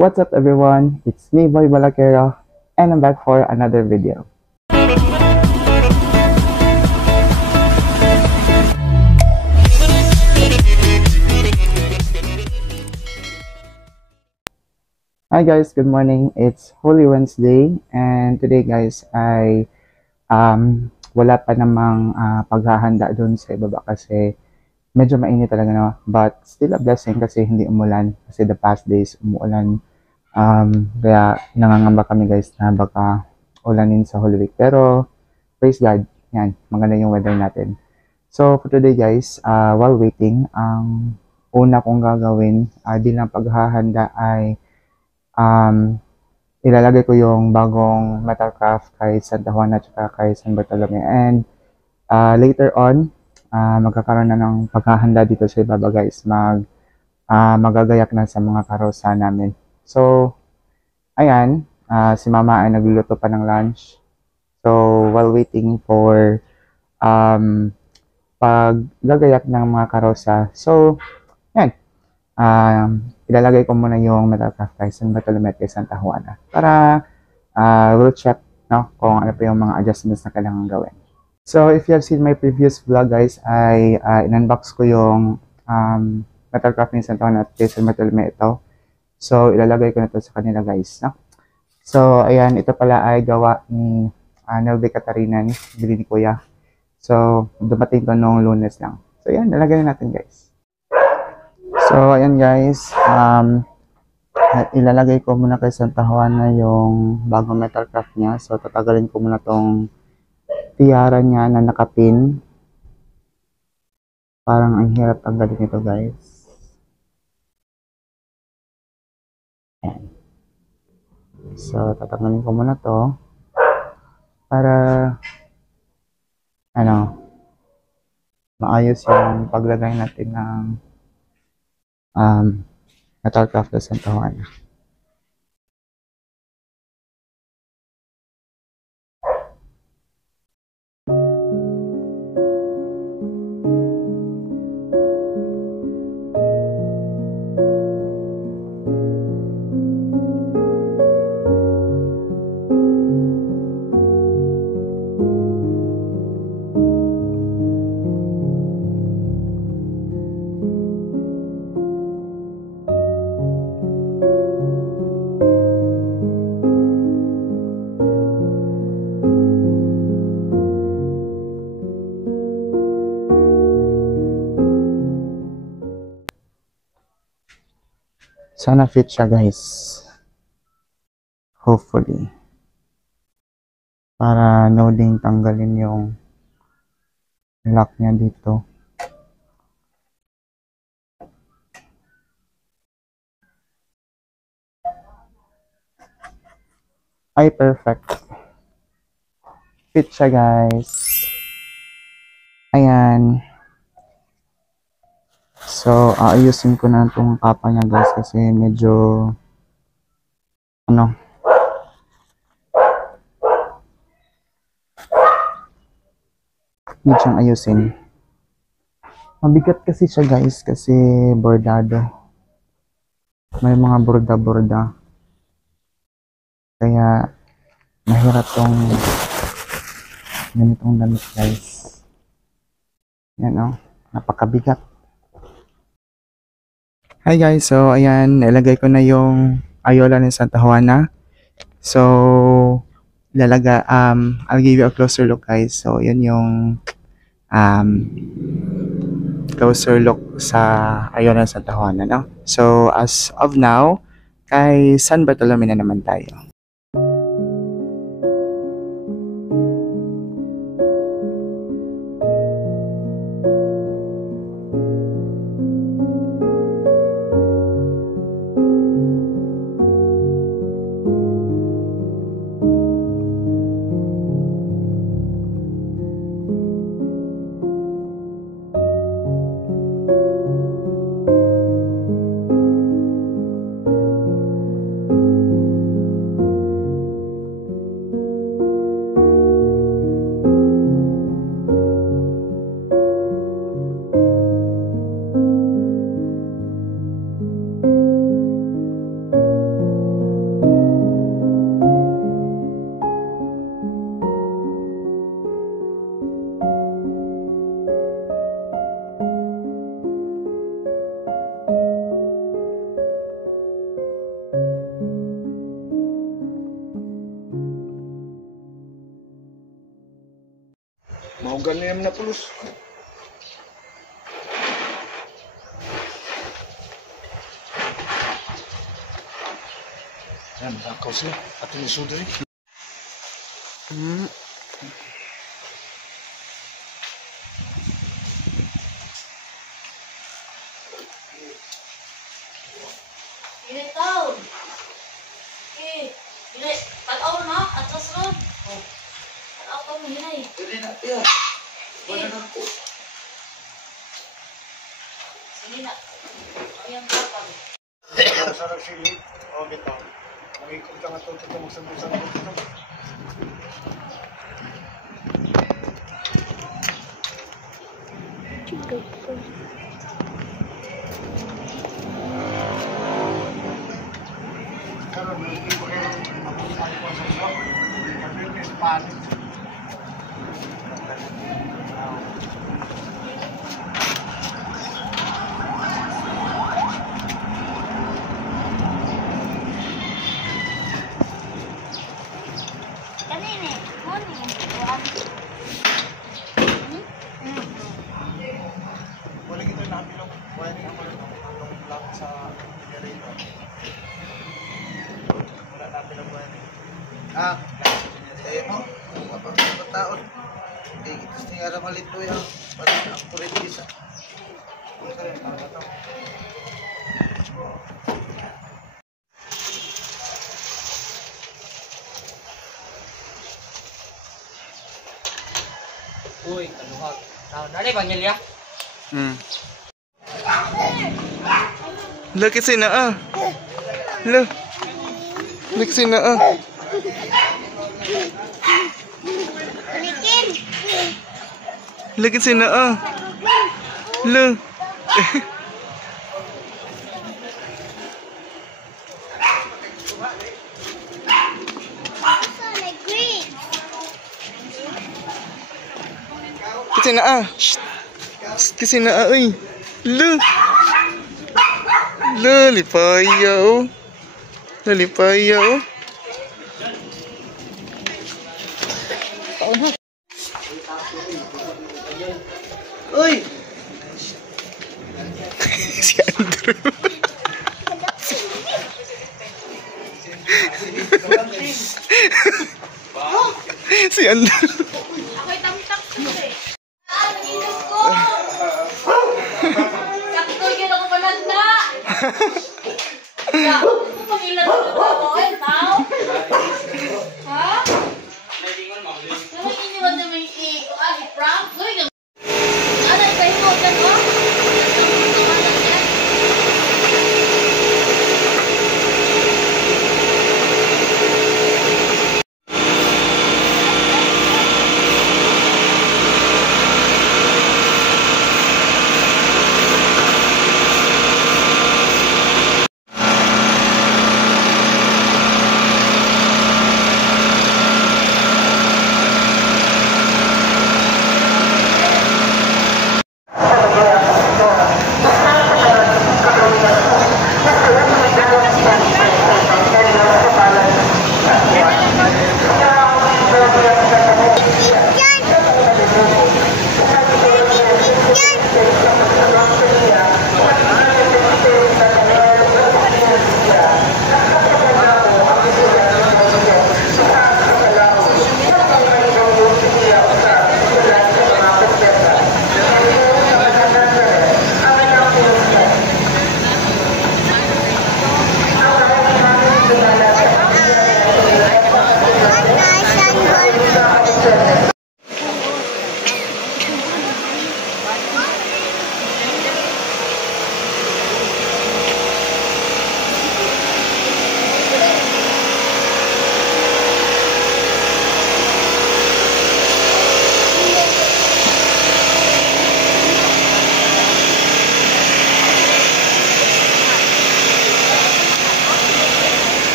What's up everyone? It's me Boy Balakero and I'm back for another video. Hi guys, good morning. It's Holy Wednesday and today guys ay wala pa namang paghahanda dun sa ibaba kasi medyo mainit talaga no. But still a blessing kasi hindi umulan kasi the past days umuulan. Kaya nangangamba kami guys na baka ulanin sa Holy Week. Pero praise God, yan, maganda yung weather natin. So for today guys, while waiting, ang una kong gagawin bilang paghahanda ay ilalagay ko yung bagong metal craft kay Santa Juana at kay San Bartolome. And later on, magkakaroon na ng paghahanda dito sa ibaba guys. Magagayak na sa mga karosa namin. So, ayan, si mama ay nagluluto pa ng lunch. So, while waiting for paggagayak ng mga karosa, so, yan, ilalagay ko muna yung metal craft kay San Bartolome at kay Santa Juana para we'll check no, kung ano pa yung mga adjustments na kailangan gawin. So, if you have seen my previous vlog guys, ay in-unbox ko yung metal craft ni Santa Juana at kay San Bartolome ito. So, ilalagay ko na ito sa kanila guys. No? So, ayan, ito pala ay gawa ni Nelby Catarinan, bili ni Kuya. So, dumating to noong Lunes lang. So, ayan, nalagay na natin guys. So, ayan guys, ilalagay ko muna kay Santa Juana yung bagong metal craft niya. So, tatagalin ko muna tong tiara niya na nakapin. Parang ang hirap tanggalin ito guys. Ayan. So, tatanggalin ko muna to para maayos yung paglagay natin ng metal craft sa Santa Juana. Sana fit siya guys. Hopefully. Para no ding tanggalin yung lock niya dito. Ay, perfect. Fit siya guys. Ayan. So, aayusin ko na itong kapa niya guys kasi medyo need siyang ayusin. Mabigat kasi siya guys kasi bordado. May mga borda-borda. Kaya mahirap tong ganitong damit guys. Yan o, napakabigat. Hi guys, so ayan, nilagay ko na yung ayola ng Santa Juana. So, I'll give you a closer look guys. So, yan yung closer look sa ayola ng Santa Juana, no? So, as of now, kay San Bartolome na naman tayo. ganyan na pulos. Ayan, nakakaw sila. At yung isudo rin. Taon. Dili, tag-aw na, atras ron. Oh. Tag-aw ka mo hinay. Dili na, tiya. Wala na po. Sige na. Ayang kapag. Sarap sili. O, bitaw. Nangikot ka nga ito magsabi-sabi. Karon hindi ko ako sa iyo. Kasi may Spanish. Kanini, morning. Buwan. Wala kita nabilog. Wala din ako nung lang sa generator. Wala nabilog wala. Eh mo, kapag taon. Eh, gusto niya ra malito yan. Pati ang kulit isa. Wala ka rin, talaga to. Uy, kaluhag. Nari ba niya? Look kasi na Look. Look kasi na Look kasi na Look. Kasi na Kasi na uy. Look. Lalipayaw. Lalipayaw. Uy! Si Andrew. Si Andrew. Ako'y tamtak ko eh. Nag-inom ko! Sakto yun ako malanda! Ya, ito pangilan ko na ako eh, tao? Ha? Naman iniwan na may i-prank? Gawin ka. Ano, ipahingo ka ko?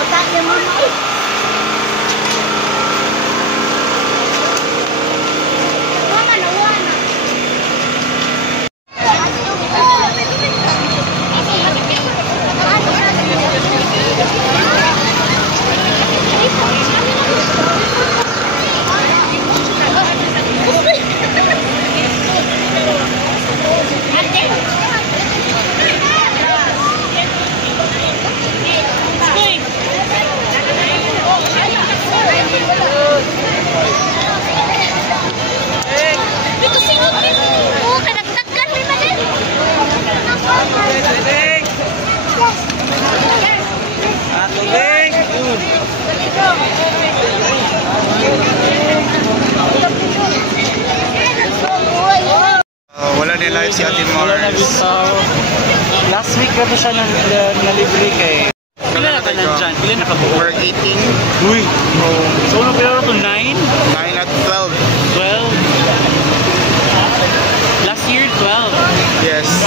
Bata niya mama. Mama nawana. Ano? din live si Ate Wala na Mars. tao. Last week na siya na libre kay. Pila na ka nandyan? Pila na ka buo? We're eating. Uy! So ano pila na to? 9? 9 at 12. 12? Last year, 12. Yes.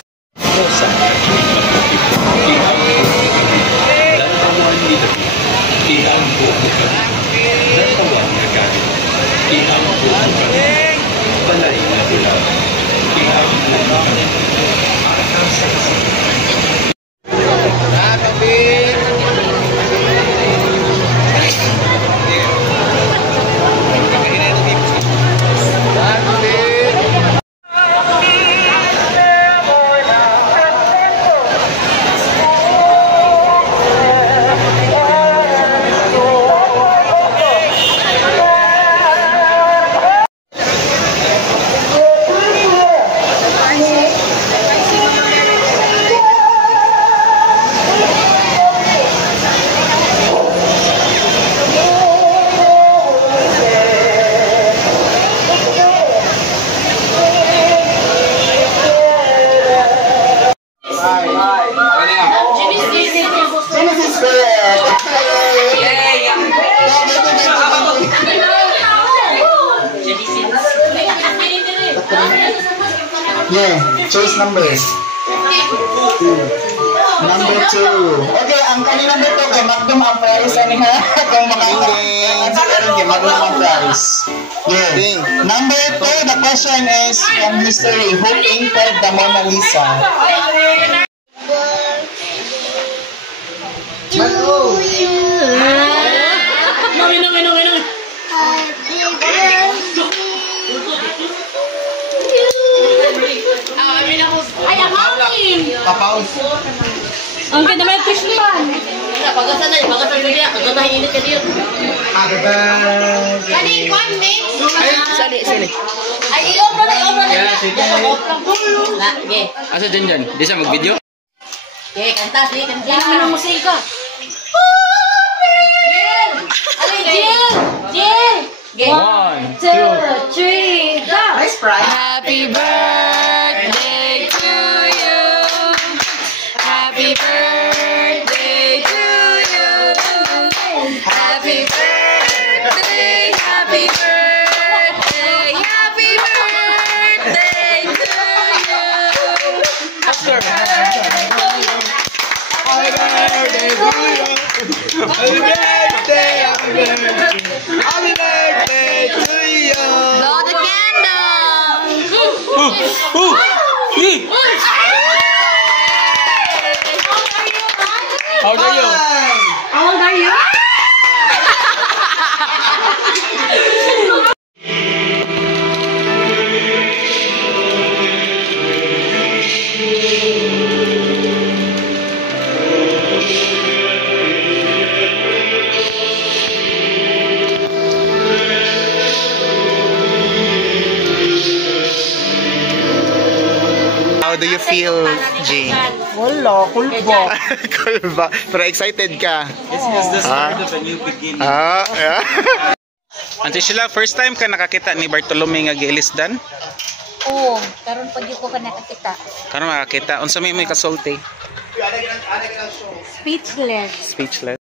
Yeah, choice numbers. Number 2. Okay, ang kani number 2 kay Magdum ang prize ani ha. Kung maka-answer karon kay Magdum ang prize. Yeah. Number 2, the question is from history. Who painted the Mona Lisa? Ay, ang hangin! Papaus. Ang ganda may fish pan. Pagasan na, pagasan mo niya. Pagasan na init ka diyo. Kani, kwan, mix? Sali. Ay, i-opera na. Na, ge. Asa dyan? Di siya mag-video? Ge, kanta, sige, kanta. Yan naman ang musika. Jill! Jill! Ge. 1, 2, 3, go! Nice prize. Happy birthday to you. Happy birthday to you. Happy birthday, happy birthday, happy birthday to you. Happy birthday to you. Happy birthday. Happy birthday to you. Blow the candle. How old are you? How old are you? How do you feel, G? Wala, kulba. Cool ba? Pero excited ka? This is the start of a new beginning. Yeah. Auntie Sheila, first time ka nakakita ni Bartolome nga giilisdan? Oo, karon pa di ko ka nakakita. Kano makakita? Unsa may kasulti? Speechless. Speechless.